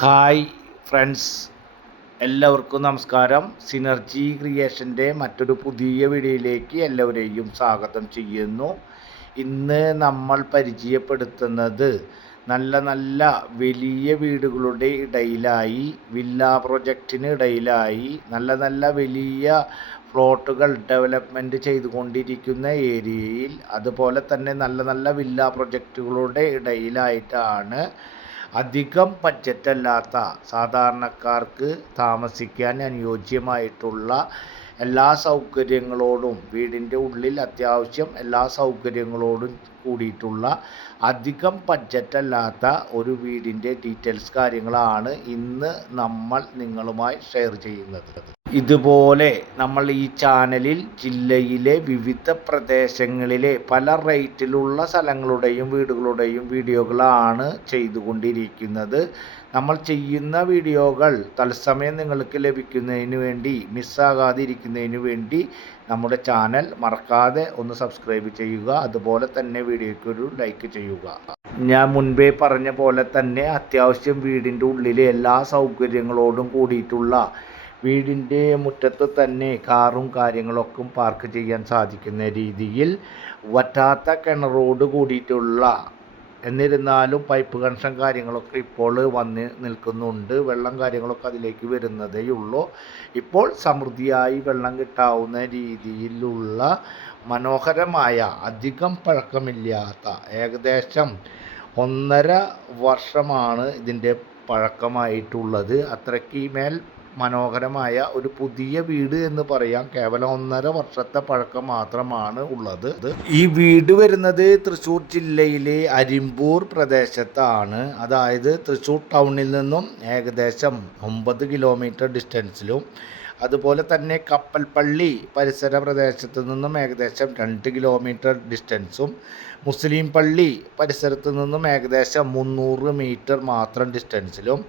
Hi friends, എല്ലാവർക്കും നമസ്കാരം. Synergy ക്രിയേഷൻ്റെ മറ്റൊരു പുതിയ വീഡിയോയിലേക്ക് എല്ലാവരെയും സ്വാഗതം ചെയ്യുന്നു. ഇന്ന് നമ്മൾ പരിചയപ്പെടുത്തുന്നത് നല്ല നല്ല വലിയ വീടുകളുടെ ഇടയിലായി, വില്ല പ്രൊജക്റ്റിന് ഇടയിലായി നല്ല നല്ല വലിയ പ്ലോട്ടുകൾ ഡെവലപ്മെൻറ്റ് ചെയ്തുകൊണ്ടിരിക്കുന്ന ഏരിയയിൽ, അതുപോലെ തന്നെ നല്ല നല്ല വില്ല പ്രൊജക്റ്റുകളുടെ ഇടയിലായിട്ടാണ് അധികം ബഡ്ജറ്റല്ലാത്ത സാധാരണക്കാർക്ക് താമസിക്കാൻ അനുയോജ്യമായിട്ടുള്ള എല്ലാ സൗകര്യങ്ങളോടും, വീടിൻ്റെ ഉള്ളിൽ അത്യാവശ്യം എല്ലാ സൗകര്യങ്ങളോടും കൂടിയിട്ടുള്ള അധികം ബഡ്ജറ്റല്ലാത്ത ഒരു വീടിൻ്റെ ഡീറ്റെയിൽസ് കാര്യങ്ങളാണ് ഇന്ന് നമ്മൾ നിങ്ങളുമായി ഷെയർ ചെയ്യുന്നത്. ഇതുപോലെ നമ്മൾ ഈ ചാനലിൽ ജില്ലയിലെ വിവിധ പ്രദേശങ്ങളിലെ പല റേറ്റിലുള്ള സ്ഥലങ്ങളുടെയും വീടുകളുടെയും വീഡിയോകളാണ് ചെയ്തുകൊണ്ടിരിക്കുന്നത്. നമ്മൾ ചെയ്യുന്ന വീഡിയോകൾ തത്സമയം നിങ്ങൾക്ക് ലഭിക്കുന്നതിന് വേണ്ടി, മിസ്സാകാതിരിക്കുന്നതിന് വേണ്ടി നമ്മുടെ ചാനൽ മറക്കാതെ ഒന്ന് സബ്സ്ക്രൈബ് ചെയ്യുക. അതുപോലെ തന്നെ വീഡിയോയ്ക്ക് ഒരു ലൈക്ക് ചെയ്യുക. ഞാൻ മുൻപേ പറഞ്ഞ പോലെ തന്നെ അത്യാവശ്യം വീടിൻ്റെ ഉള്ളിലെ എല്ലാ സൗകര്യങ്ങളോടും കൂടിയിട്ടുള്ള, വീടിൻ്റെ മുറ്റത്ത് തന്നെ കാറും കാര്യങ്ങളൊക്കെ പാർക്ക് ചെയ്യാൻ സാധിക്കുന്ന രീതിയിൽ വറ്റാത്ത കിണറോട് കൂടിയിട്ടുള്ള, എന്നിരുന്നാലും പൈപ്പ് കണക്ഷൻ കാര്യങ്ങളൊക്കെ ഇപ്പോൾ വന്ന് നിൽക്കുന്നുണ്ട്. വെള്ളം കാര്യങ്ങളൊക്കെ അതിലേക്ക് വരുന്നതേ ഉള്ളൂ. ഇപ്പോൾ സമൃദ്ധിയായി വെള്ളം കിട്ടാവുന്ന രീതിയിലുള്ള മനോഹരമായ, അധികം പഴക്കമില്ലാത്ത, ഏകദേശം 1.5 വർഷമാണ് ഇതിൻ്റെ പഴക്കമായിട്ടുള്ളത്. അത്രയ്ക്ക് മേൽ മനോഹരമായ ഒരു പുതിയ വീട് എന്ന് പറയാം. കേവലം 1.5 വർഷത്തെ പഴക്കം മാത്രമാണ് ഉള്ളത്. ഈ വീട് വരുന്നത് തൃശ്ശൂർ ജില്ലയിലെ അരിമ്പൂർ പ്രദേശത്താണ്. അതായത് തൃശ്ശൂർ ടൗണിൽ നിന്നും ഏകദേശം 9 കിലോമീറ്റർ ഡിസ്റ്റൻസിലും, അതുപോലെ തന്നെ കപ്പൽപ്പള്ളി പരിസര പ്രദേശത്ത് നിന്നും ഏകദേശം 2 കിലോമീറ്റർ ഡിസ്റ്റൻസും, മുസ്ലിം പള്ളി പരിസരത്ത് നിന്നും ഏകദേശം 300 മീറ്റർ മാത്രം ഡിസ്റ്റൻസിലും,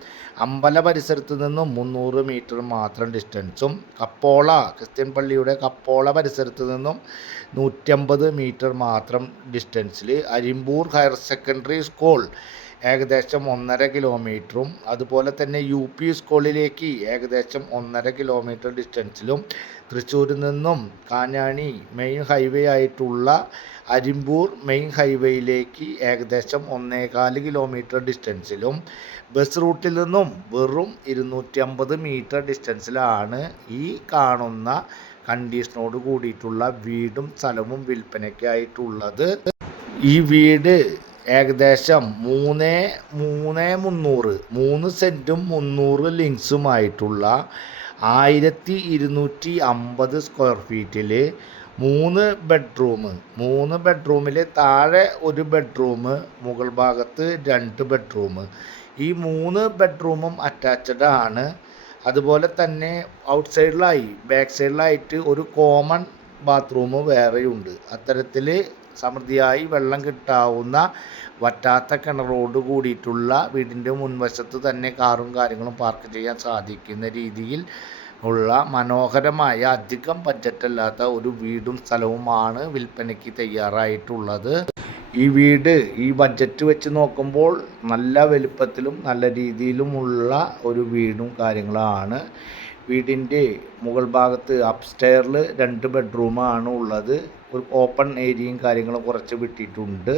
അമ്പല പരിസരത്ത് നിന്നും 300 മീറ്റർ മാത്രം ഡിസ്റ്റൻസും, കപ്പോള ക്രിസ്ത്യൻ പള്ളിയുടെ കപ്പോള പരിസരത്ത് നിന്നും 150 മീറ്റർ മാത്രം ഡിസ്റ്റൻസിൽ, അരിമ്പൂർ ഹയർ സെക്കൻഡറി സ്കൂൾ ഏകദേശം 1.5 കിലോമീറ്ററും, അതുപോലെ തന്നെ UP സ്കൂളിലേക്ക് ഏകദേശം 1.5 കിലോമീറ്റർ ഡിസ്റ്റൻസിലും, തൃശ്ശൂരിൽ നിന്നും കാഞ്ഞാണി മെയിൻ ഹൈവേ ആയിട്ടുള്ള അരിമ്പൂർ മെയിൻ ഹൈവേയിലേക്ക് ഏകദേശം 1.25 കിലോമീറ്റർ ഡിസ്റ്റൻസിലും, ബസ് റൂട്ടിൽ നിന്നും വെറും 250 മീറ്റർ ഡിസ്റ്റൻസിലാണ് ഈ കാണുന്ന കണ്ടീഷനോട് കൂടിയിട്ടുള്ള വീടും സ്ഥലവും വിൽപ്പനയ്ക്കായിട്ടുള്ളത്. ഈ വീട് ഏകദേശം 3 സെൻറ്റും 300 ലിങ്സുമായിട്ടുള്ള 1250 സ്ക്വയർ ഫീറ്റിൽ 3 ബെഡ്റൂമിൽ താഴെ 1 ബെഡ്റൂം, മുകൾ ഭാഗത്ത് 2 ബെഡ്റൂം. ഈ 3 ബെഡ്റൂമും അറ്റാച്ച്ഡ് ആണ്. അതുപോലെ തന്നെ ഔട്ട് സൈഡിലായി, ബാക്ക് സൈഡിലായിട്ട് ഒരു കോമൺ ബാത്റൂം വേറെയുണ്ട്. അത്തരത്തിൽ സമൃദ്ധിയായി വെള്ളം കിട്ടാവുന്ന, വറ്റാത്ത കിണറോട് കൂടിയിട്ടുള്ള, വീടിൻ്റെ മുൻവശത്ത് തന്നെ കാറും കാര്യങ്ങളും പാർക്ക് ചെയ്യാൻ സാധിക്കുന്ന രീതിയിൽ ഉള്ള മനോഹരമായ, അധികം ബഡ്ജറ്റല്ലാത്ത ഒരു വീടും സ്ഥലവുമാണ് വിൽപ്പനയ്ക്ക് തയ്യാറായിട്ടുള്ളത്. ഈ വീട് ഈ ബഡ്ജറ്റ് വെച്ച് നോക്കുമ്പോൾ നല്ല വലുപ്പത്തിലും നല്ല രീതിയിലുമുള്ള ഒരു വീടും കാര്യങ്ങളാണ്. വീടിൻ്റെ മുകൾ ഭാഗത്ത് അപ്സ്റ്റെയറിൽ 2 ബെഡ്റൂമാണ് ഉള്ളത്. ഒരു ഓപ്പൺ ഏരിയയും കാര്യങ്ങളും കുറച്ച് വിട്ടിട്ടുണ്ട്.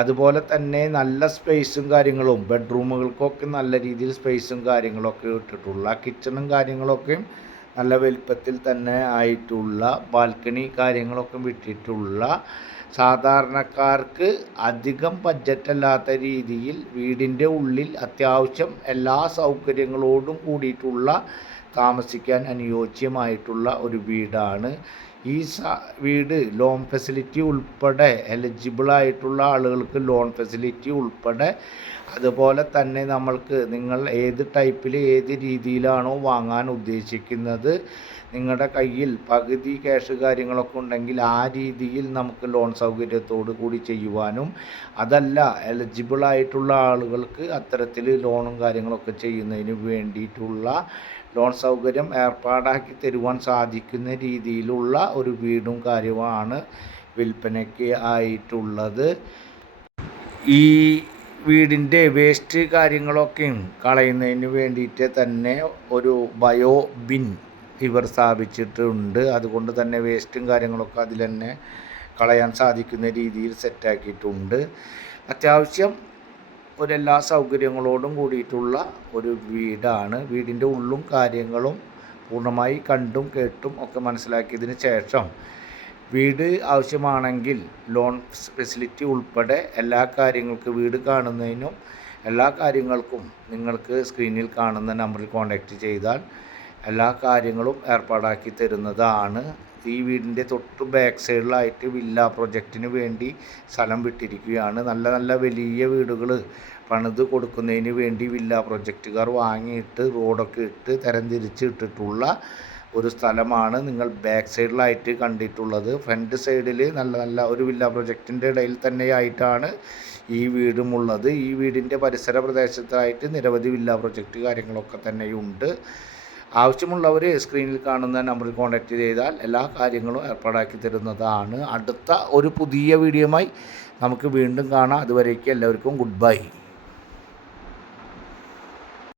അതുപോലെ തന്നെ നല്ല സ്പേസും കാര്യങ്ങളും, ബെഡ്റൂമുകൾക്കൊക്കെ നല്ല രീതിയിൽ സ്പേസും കാര്യങ്ങളൊക്കെ ഇട്ടിട്ടുള്ള, കിച്ചണും കാര്യങ്ങളൊക്കെ നല്ല വലുപ്പത്തിൽ തന്നെ ആയിട്ടുള്ള, ബാൽക്കണി കാര്യങ്ങളൊക്കെ വിട്ടിട്ടുള്ള, സാധാരണക്കാർക്ക് അധികം ബഡ്ജറ്റല്ലാത്ത രീതിയിൽ വീടിൻ്റെ ഉള്ളിൽ അത്യാവശ്യം എല്ലാ സൗകര്യങ്ങളോടും കൂടിയിട്ടുള്ള, താമസിക്കാൻ അനുയോജ്യമായിട്ടുള്ള ഒരു വീടാണ്. ഈ വീട് ലോൺ ഫെസിലിറ്റി ഉൾപ്പെടെ, എലിജിബിളായിട്ടുള്ള ആളുകൾക്ക് ലോൺ ഫെസിലിറ്റി ഉൾപ്പെടെ, അതുപോലെ തന്നെ നിങ്ങൾ ഏത് ടൈപ്പിൽ, ഏത് രീതിയിലാണോ വാങ്ങാൻ ഉദ്ദേശിക്കുന്നത്, നിങ്ങളുടെ കയ്യിൽ പകുതി ക്യാഷ് കാര്യങ്ങളൊക്കെ ഉണ്ടെങ്കിൽ ആ രീതിയിൽ നമുക്ക് ലോൺ സൗകര്യത്തോടു കൂടി ചെയ്യുവാനും, അതല്ല എലിജിബിളായിട്ടുള്ള ആളുകൾക്ക് അത്തരത്തിൽ ലോണും കാര്യങ്ങളൊക്കെ ചെയ്യുന്നതിന് വേണ്ടിയിട്ടുള്ള ലോൺ സൗകര്യം ഏർപ്പാടാക്കി തരുവാൻ സാധിക്കുന്ന രീതിയിലുള്ള ഒരു വീടും കാര്യവുമാണ് വിൽപ്പനയ്ക്ക് ആയിട്ടുള്ളത്. ഈ വീടിൻ്റെ വേസ്റ്റ് കാര്യങ്ങളൊക്കെയും കളയുന്നതിന് വേണ്ടിയിട്ട് തന്നെ ഒരു ബയോ ബിൻ ഇവർ സ്ഥാപിച്ചിട്ടുണ്ട്. അതുകൊണ്ട് തന്നെ വേസ്റ്റും കാര്യങ്ങളൊക്കെ അതിൽ തന്നെ കളയാൻ സാധിക്കുന്ന രീതിയിൽ സെറ്റാക്കിയിട്ടുണ്ട്. അത്യാവശ്യം എല്ലാ സൗകര്യങ്ങളോടും കൂടിയിട്ടുള്ള ഒരു വീടാണ്. വീടിൻ്റെ ഉള്ളും കാര്യങ്ങളും പൂർണ്ണമായി കണ്ടും കേട്ടും ഒക്കെ മനസ്സിലാക്കിയതിന് ശേഷം വീട് ആവശ്യമാണെങ്കിൽ ലോൺ ഫെസിലിറ്റി ഉൾപ്പെടെ എല്ലാ കാര്യങ്ങൾക്കും വീട് കാണുന്നതിനും എല്ലാ കാര്യങ്ങൾക്കും നിങ്ങൾക്ക് സ്ക്രീനിൽ കാണുന്ന നമ്പറിൽ കോൺടാക്റ്റ് ചെയ്താൽ എല്ലാ കാര്യങ്ങളും ഏർപ്പാടാക്കി തരുന്നതാണ്. ഈ വീടിൻ്റെ തൊട്ട് ബാക്ക് സൈഡിലായിട്ട് വില്ല പ്രൊജക്റ്റിന് വേണ്ടി സ്ഥലം വിട്ടിരിക്കുകയാണ്. നല്ല നല്ല വലിയ വീടുകൾ പണിത് കൊടുക്കുന്നതിന് വേണ്ടി വില്ല പ്രൊജക്റ്റുകാർ വാങ്ങിയിട്ട് റോഡൊക്കെ ഇട്ട് തരംതിരിച്ച് ഇട്ടിട്ടുള്ള ഒരു സ്ഥലമാണ് നിങ്ങൾ ബാക്ക് സൈഡിലായിട്ട് കണ്ടിട്ടുള്ളത്. ഫ്രണ്ട് സൈഡിൽ നല്ല നല്ല ഒരു വില്ല പ്രൊജക്റ്റിൻ്റെ ഇടയിൽ തന്നെയായിട്ടാണ് ഈ വീടുമുള്ളത്. ഈ വീടിൻ്റെ പരിസര പ്രദേശത്തായിട്ട് നിരവധി വില്ല പ്രൊജക്റ്റ് കാര്യങ്ങളൊക്കെ തന്നെയുണ്ട്. ആവശ്യമുള്ളവർ സ്ക്രീനിൽ കാണുന്ന നമ്പറിൽ കോൺടാക്റ്റ് ചെയ്താൽ എല്ലാ കാര്യങ്ങളും ഏർപ്പാടാക്കി തരുന്നതാണ്. അടുത്ത ഒരു പുതിയ വീഡിയോയുമായി നമുക്ക് വീണ്ടും കാണാം. അതുവരേക്കും എല്ലാവർക്കും ഗുഡ് ബൈ.